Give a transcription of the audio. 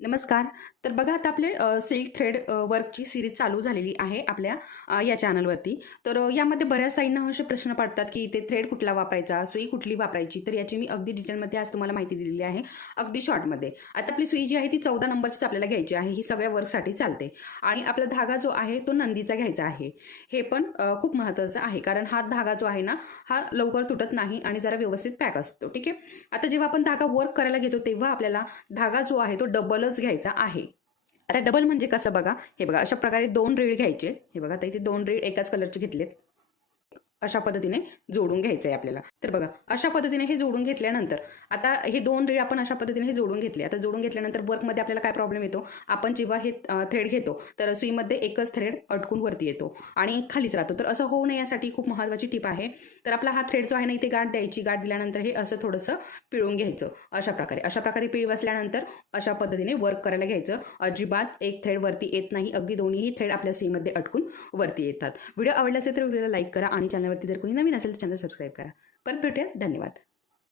नमस्कार. तर बघा आता आपले सिल्क थ्रेड वर्कची सीरीज चालू झालेली आहे आपल्या या चॅनलवरती. तर यामध्ये बऱ्याच ताईंना असे प्रश्न पडतात की ते थ्रेड कुठला वापरायचा, सुई कुठली वापरायची. तर याची मी अगदी डिटेलमध्ये आज तुम्हाला माहिती दिलेली आहे, अगदी शॉर्टमध्ये. आता आपली सुई जी आहे ती 14 नंबरचीच आपल्याला घ्यायची आहे. ही सगळ्या वर्कसाठी चालते. आणि आपला धागा जो आहे तो नंदीचा घ्यायचा आहे. हे पण खूप महत्त्वाचं आहे, कारण हा धागा जो आहे ना, हा लवकर तुटत नाही आणि जरा व्यवस्थित पॅक असतो. ठीक आहे. आता जेव्हा आपण धागा वर्क करायला घेतो तेव्हा आपल्याला धागा जो आहे तो डबलच घ्यायचा आहे. आता डबल म्हणजे कसं बघा, हे बघा अशा प्रकारे 2 रीळ घ्यायचे. हे बघा आता इथे 2 रीळ एकाच कलरचे घेतलेत. अशा पद्धतीने जोडून घ्यायचं आहे आपल्याला. तर बघा अशा पद्धतीने हे जोडून घेतल्यानंतर आता हे 2 रीळ आपण अशा पद्धतीने हे जोडून घेतले. आता जोडून घेतल्यानंतर वर्कमध्ये आपल्याला काय प्रॉब्लेम येतो, आपण जेव्हा हे थ्रेड घेतो तर सुईमध्ये एकच थ्रेड अटकून वरती येतो आणि खालीच राहतो. तर असं होऊ नये यासाठी खूप महत्त्वाची टिप आहे. तर आपला हा थ्रेड जो आहे ना, इथे गाठ द्यायची. गाठ दिल्यानंतर हे असं थोडंसं पिळून घ्यायचं. अशा प्रकारे पिळ बसल्यानंतर अशा पद्धतीने वर्क करायला घ्यायचं. अजिबात एक थ्रेड वरती येत नाही, अगदी दोन्हीही थ्रेड आपल्या सुईमध्ये अटकून वरती येतात. व्हिडिओ आवडला असेल तर व्हिडिओला लाईक करा आणि चॅनलवरती जर कोणी नवीन असेल तर चॅनल सबस्क्राईब करा. परत भेटूया. धन्यवाद.